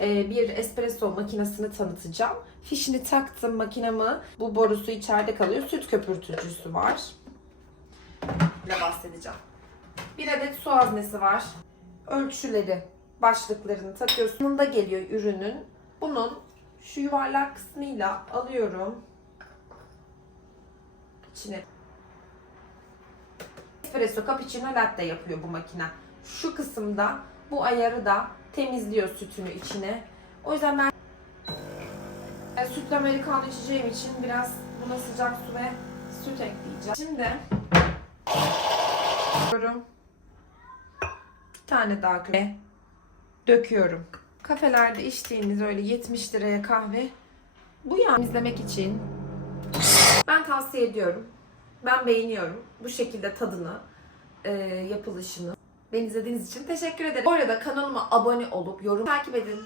Ee, bir espresso makinesini tanıtacağım. Fişini taktım makinamı. Bu borusu içeride kalıyor. Süt köpürtücüsü var. Ne bahsedeceğim. Bir adet su haznesi var. Ölçüleri, başlıklarını takıyorsun. Yanında geliyor ürünün. Bunun şu yuvarlak kısmıyla alıyorum. İçine espresso cappuccino latte yapıyor bu makine. Şu kısımda bu ayarı da temizliyor sütünü içine. O yüzden ben e, sütlü americano içeceğim için biraz buna sıcak su ve süt ekleyeceğim. Şimdi. Bir tane daha kahve döküyorum. Kafelerde içtiğiniz öyle 70 liraya kahve bu yağı temizlemek için ben tavsiye ediyorum. Ben beğeniyorum bu şekilde tadını, e, yapılışını. Beni izlediğiniz için teşekkür ederim. Bu arada kanalıma abone olup yorum takip edin.